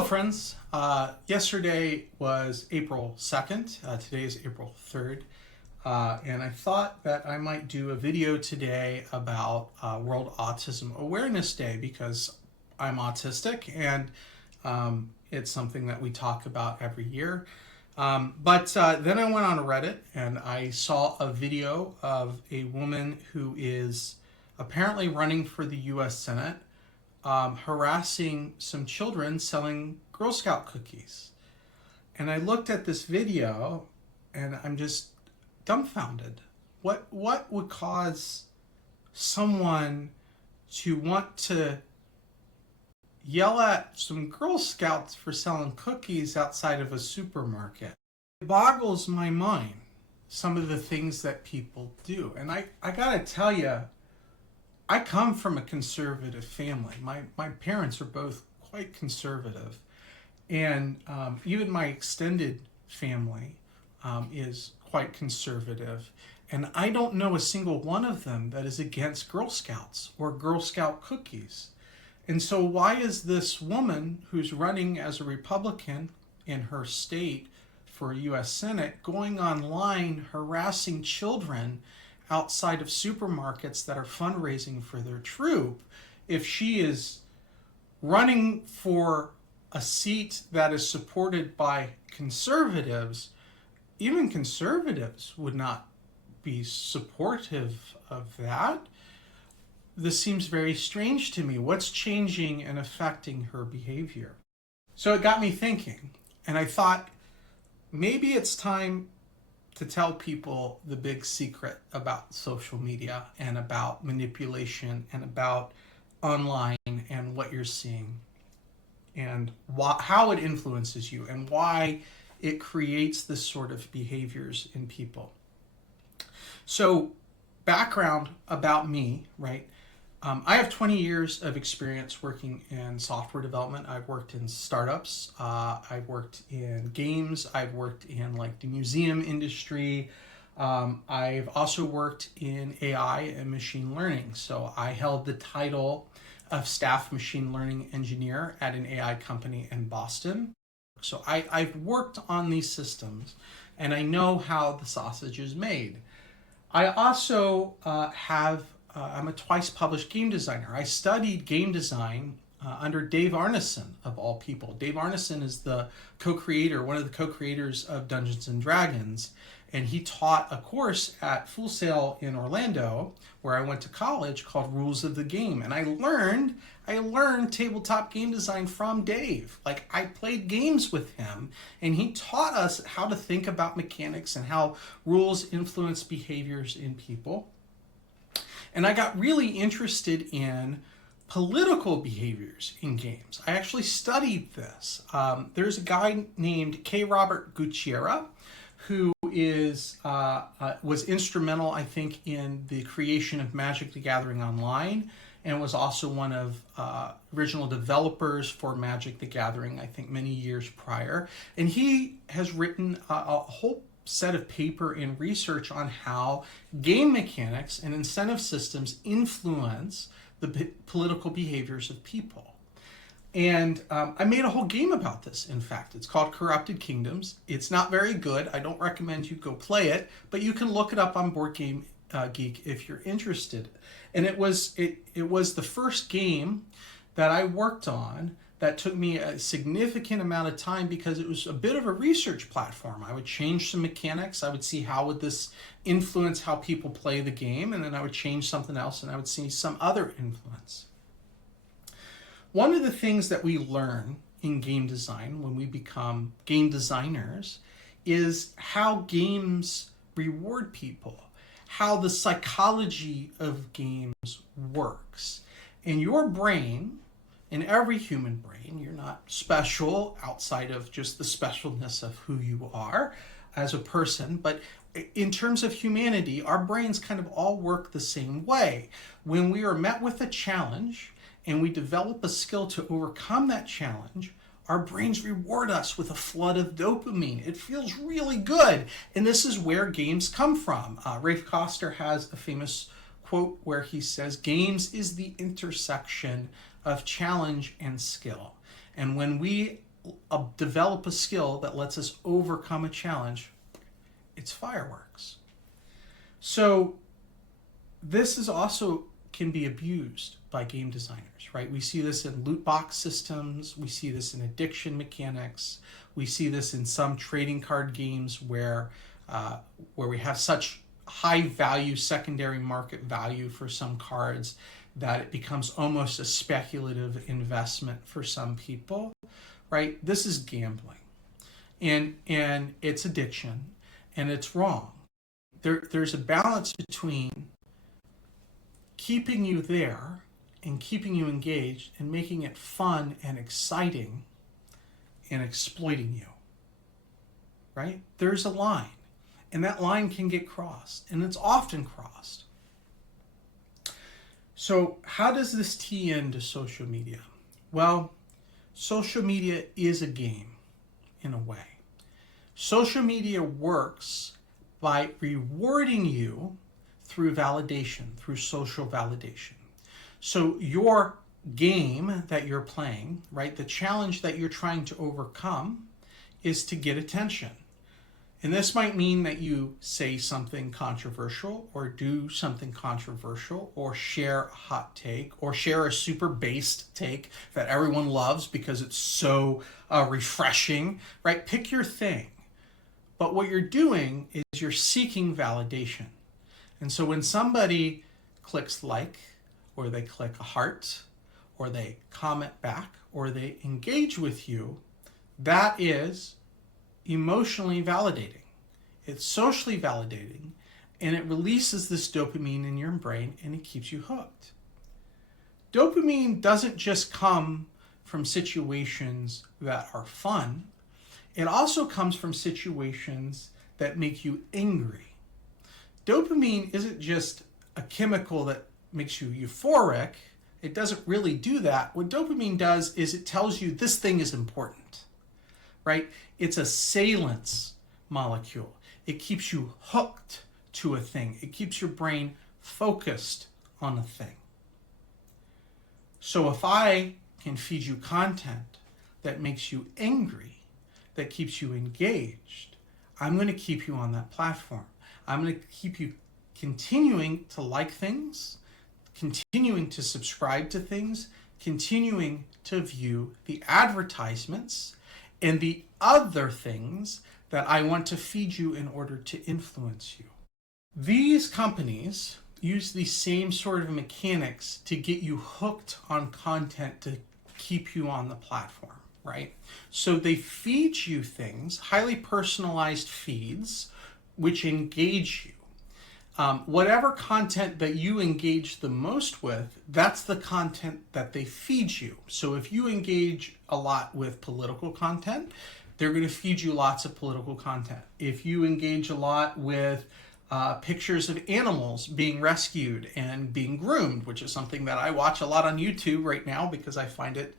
Hello friends, yesterday was April 2nd, today is April 3rd, and I thought that I might do a video today about World Autism Awareness Day because I'm autistic and it's something that we talk about every year. But then I went on Reddit and I saw a video of a woman who is apparently running for the US Senate, harassing some children selling Girl Scout cookies. And I looked at this video and I'm just dumbfounded. What would cause someone to want to yell at some Girl Scouts for selling cookies outside of a supermarket? It boggles my mind, some of the things that people do. And I gotta tell you, I come from a conservative family. My parents are both quite conservative. And even my extended family is quite conservative. And I don't know a single one of them that is against Girl Scouts or Girl Scout cookies. And so why is this woman who's running as a Republican in her state for US Senate going online harassing children outside of supermarkets that are fundraising for their troop, if she is running for a seat that is supported by conservatives? Even conservatives would not be supportive of that. This seems very strange to me. What's changing and affecting her behavior? So it got me thinking, and I thought maybe it's time to tell people the big secret about social media and about manipulation and about online and what you're seeing and how it influences you and why it creates this sort of behaviors in people. So background about me, right? I have 20 years of experience working in software development. I've worked in startups, I've worked in games, I've worked in like the museum industry. I've also worked in AI and machine learning. So I held the title of staff machine learning engineer at an AI company in Boston. So I've worked on these systems and I know how the sausage is made. I also I'm a twice published game designer. I studied game design under Dave Arneson, of all people. Dave Arneson is the co-creator, one of the co-creators of Dungeons and Dragons, and he taught a course at Full Sail in Orlando, where I went to college, called Rules of the Game. And I learned tabletop game design from Dave. Like, I played games with him, and he taught us how to think about mechanics and how rules influence behaviors in people. And I got really interested in political behaviors in games. I actually studied this. There's a guy named K. Robert Gutierrez who was instrumental, I think, in the creation of Magic: The Gathering Online, and was also one of original developers for Magic: The Gathering, I think, many years prior. And he has written a whole set of paper and research on how game mechanics and incentive systems influence the political behaviors of people. And I made a whole game about this, in fact. It's called Corrupted Kingdoms. It's not very good. I don't recommend you go play it, but you can look it up on Board Game Geek if you're interested. And it was the first game that I worked on that took me a significant amount of time because it was a bit of a research platform. I would change some mechanics. I would see how would this influence how people play the game, and then I would change something else and I would see some other influence. One of the things that we learn in game design when we become game designers is how games reward people, how the psychology of games works. And your brain, in every human brain, you're not special outside of just the specialness of who you are as a person, but in terms of humanity, our brains kind of all work the same way. When we are met with a challenge and we develop a skill to overcome that challenge, our brains reward us with a flood of dopamine. It feels really good. And this is where games come from. Rafe Koster has a famous quote where he says, "Games is the intersection of challenge and skill." And when we develop a skill that lets us overcome a challenge, it's fireworks. So this is also can be abused by game designers, right? We see this in loot box systems. We see this in addiction mechanics. We see this in some trading card games where we have such high value, secondary market value for some cards that it becomes almost a speculative investment for some people, right? This is gambling, and it's addiction, and it's wrong. There's a balance between keeping you there and keeping you engaged and making it fun and exciting and exploiting you, right? There's a line, and that line can get crossed, and it's often crossed. So how does this tee into social media? Well, social media is a game in a way. Social media works by rewarding you through validation, through social validation. So your game that you're playing, right, the challenge that you're trying to overcome is to get attention. And this might mean that you say something controversial or do something controversial or share a hot take or share a super based take that everyone loves because it's so refreshing, right? Pick your thing. But what you're doing is you're seeking validation. And so when somebody clicks like, or they click a heart, or they comment back, or they engage with you, that is emotionally validating. It's socially validating, and it releases this dopamine in your brain, and it keeps you hooked. Dopamine doesn't just come from situations that are fun. It also comes from situations that make you angry. Dopamine isn't just a chemical that makes you euphoric. It doesn't really do that. What dopamine does is it tells you this thing is important, right? It's a salience molecule. It keeps you hooked to a thing. It keeps your brain focused on a thing. So if I can feed you content that makes you angry, that keeps you engaged, I'm going to keep you on that platform. I'm going to keep you continuing to like things, continuing to subscribe to things, continuing to view the advertisements and the other things that I want to feed you in order to influence you. These companies use the same sort of mechanics to get you hooked on content to keep you on the platform, right? So they feed you things, highly personalized feeds, which engage you. Whatever content that you engage the most with, that's the content that they feed you. So if you engage a lot with political content, they're going to feed you lots of political content. If you engage a lot with pictures of animals being rescued and being groomed, which is something that I watch a lot on YouTube right now because I find it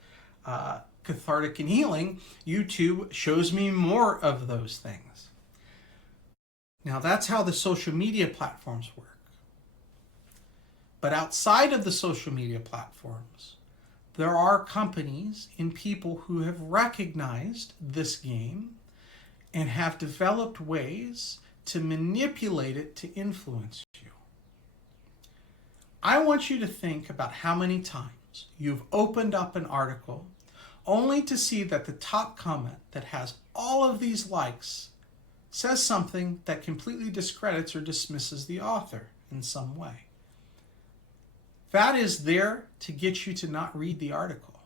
cathartic and healing, YouTube shows me more of those things. Now that's how the social media platforms work. But outside of the social media platforms, there are companies and people who have recognized this game and have developed ways to manipulate it to influence you. I want you to think about how many times you've opened up an article only to see that the top comment that has all of these likes says something that completely discredits or dismisses the author in some way. That is there to get you to not read the article.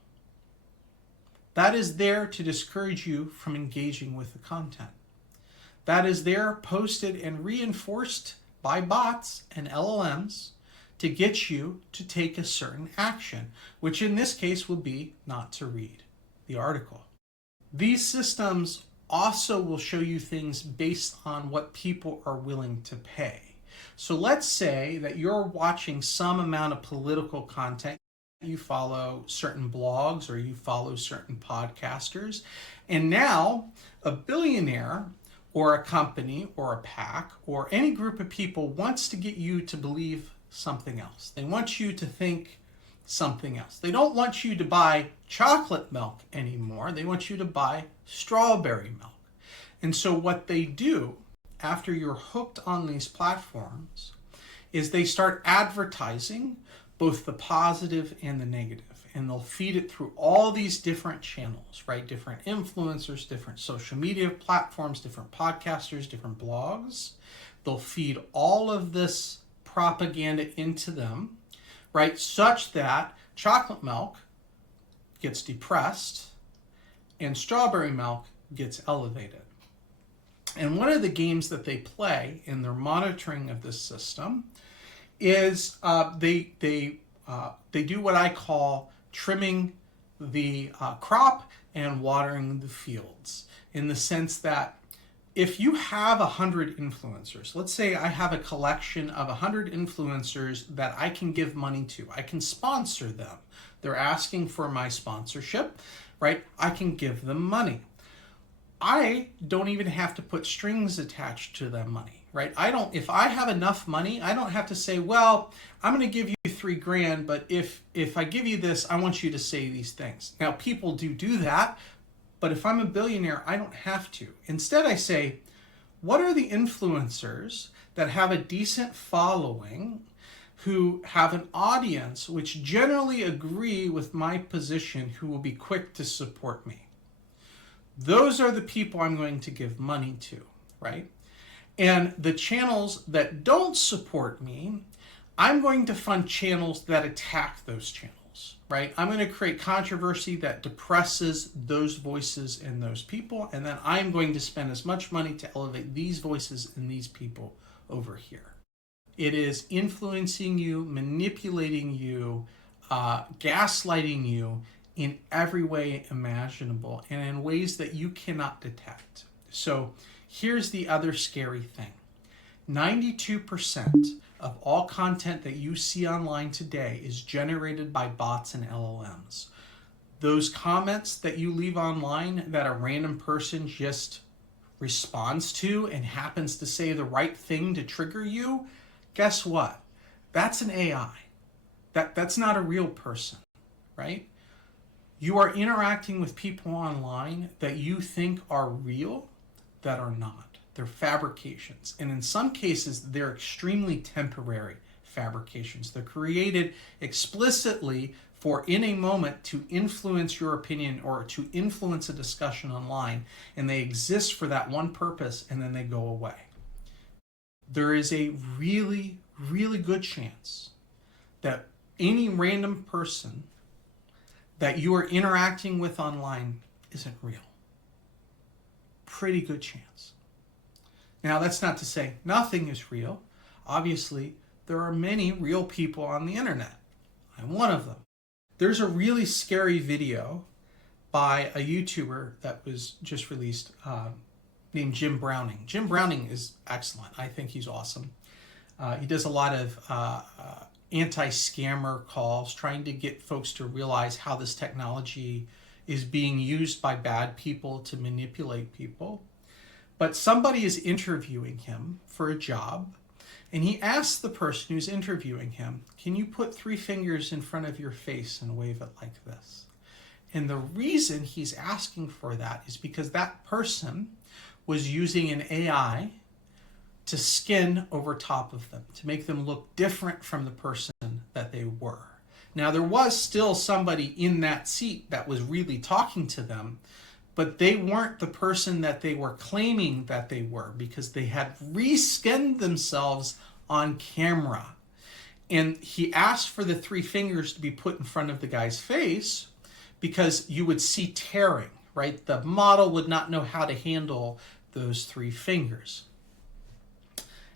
That is there to discourage you from engaging with the content. That is there posted and reinforced by bots and LLMs to get you to take a certain action, which in this case will be not to read the article. These systems also will show you things based on what people are willing to pay. So let's say that you're watching some amount of political content. You follow certain blogs or you follow certain podcasters, and now a billionaire or a company or a PAC or any group of people wants to get you to believe something else. They want you to think something else. They don't want you to buy chocolate milk anymore. They want you to buy strawberry milk. And so what they do after you're hooked on these platforms is they start advertising both the positive and the negative. And they'll feed it through all these different channels, right? Different influencers, different social media platforms, different podcasters, different blogs. They'll feed all of this propaganda into them, right? Such that chocolate milk gets depressed and strawberry milk gets elevated. And one of the games that they play in their monitoring of this system is they do what I call trimming the crop and watering the fields, in the sense that if you have 100 influencers, let's say I have a collection of 100 influencers that I can give money to, I can sponsor them. They're asking for my sponsorship, right? I can give them money. I don't even have to put strings attached to that money, right? If I have enough money, I don't have to say, well, I'm going to give you $3,000, but if I give you this, I want you to say these things. Now, people do that, but if I'm a billionaire, I don't have to. Instead, I say, what are the influencers that have a decent following, who have an audience which generally agree with my position, who will be quick to support me? Those are the people I'm going to give money to, right? And the channels that don't support me, I'm going to fund channels that attack those channels, right? I'm going to create controversy that depresses those voices and those people, and then I'm going to spend as much money to elevate these voices and these people over here. It is influencing you, manipulating you, gaslighting you in every way imaginable, and in ways that you cannot detect. So here's the other scary thing. 92% of all content that you see online today is generated by bots and LLMs. Those comments that you leave online that a random person just responds to and happens to say the right thing to trigger you, guess what? That's an AI. That's not a real person, right? You are interacting with people online that you think are real, that are not. They're fabrications. And in some cases, they're extremely temporary fabrications. They're created explicitly for, in a moment, to influence your opinion or to influence a discussion online. And they exist for that one purpose, and then they go away. There is a really, really good chance that any random person that you are interacting with online isn't real. Pretty good chance. Now, that's not to say nothing is real. Obviously, there are many real people on the internet. I'm one of them. There's a really scary video by a YouTuber that was just released named Jim Browning. Jim Browning is excellent. I think he's awesome. He does a lot of anti-scammer calls, trying to get folks to realize how this technology is being used by bad people to manipulate people. But somebody is interviewing him for a job, and he asks the person who's interviewing him, can you put 3 fingers in front of your face and wave it like this? And the reason he's asking for that is because that person was using an AI to skin over top of them, to make them look different from the person that they were. Now, there was still somebody in that seat that was really talking to them, but they weren't the person that they were claiming that they were, because they had reskinned themselves on camera. And he asked for the 3 fingers to be put in front of the guy's face because you would see tearing, right? The model would not know how to handle those 3 fingers.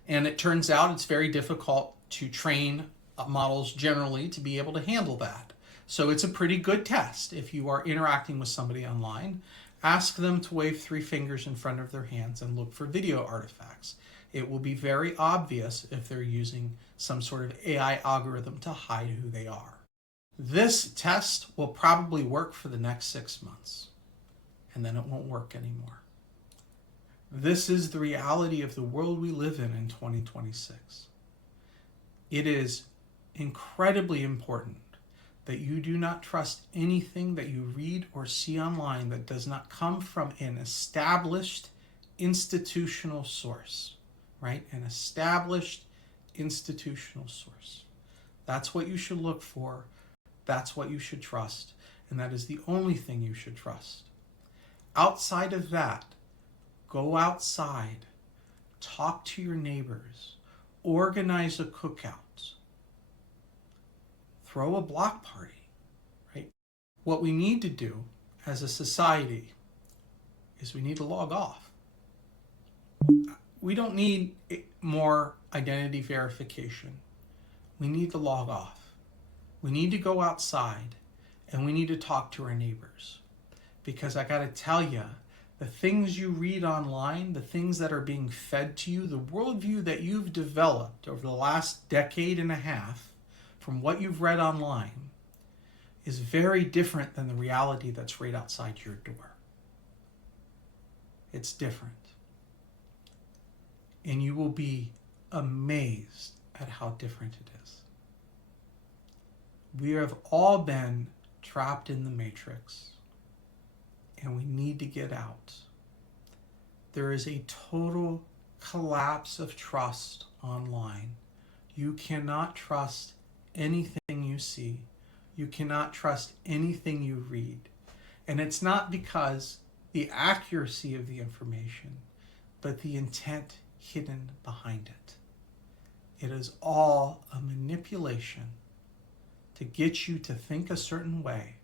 And it turns out it's very difficult to train models generally to be able to handle that. So it's a pretty good test. If you are interacting with somebody online, ask them to wave 3 fingers in front of their hands and look for video artifacts. It will be very obvious if they're using some sort of AI algorithm to hide who they are. This test will probably work for the next 6 months, and then it won't work anymore. This is the reality of the world we live in 2026. It is incredibly important that you do not trust anything that you read or see online that does not come from an established institutional source, right? An established institutional source. That's what you should look for. That's what you should trust. And that is the only thing you should trust. Outside of that, go outside, talk to your neighbors, organize a cookout, throw a block party, right? What we need to do as a society is we need to log off. We don't need more identity verification. We need to log off. We need to go outside and we need to talk to our neighbors. Because I got to tell you, the things you read online, the things that are being fed to you, the worldview that you've developed over the last decade and a half from what you've read online is very different than the reality that's right outside your door. It's different. And you will be amazed at how different it is. We have all been trapped in the matrix, and we need to get out. There is a total collapse of trust online. You cannot trust anything you see. You cannot trust anything you read. And it's not because the accuracy of the information, but the intent hidden behind it. It is all a manipulation to get you to think a certain way,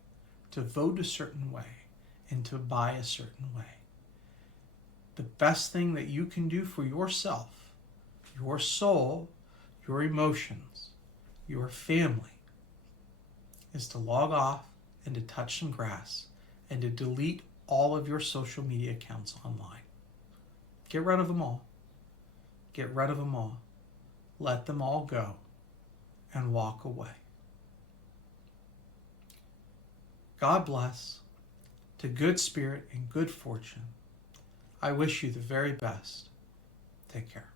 to vote a certain way, and to buy a certain way. The best thing that you can do for yourself, your soul, your emotions, your family, is to log off and to touch some grass and to delete all of your social media accounts online. Get rid of them all. Get rid of them all. Let them all go and walk away. God bless. To good spirit and good fortune, I wish you the very best. Take care.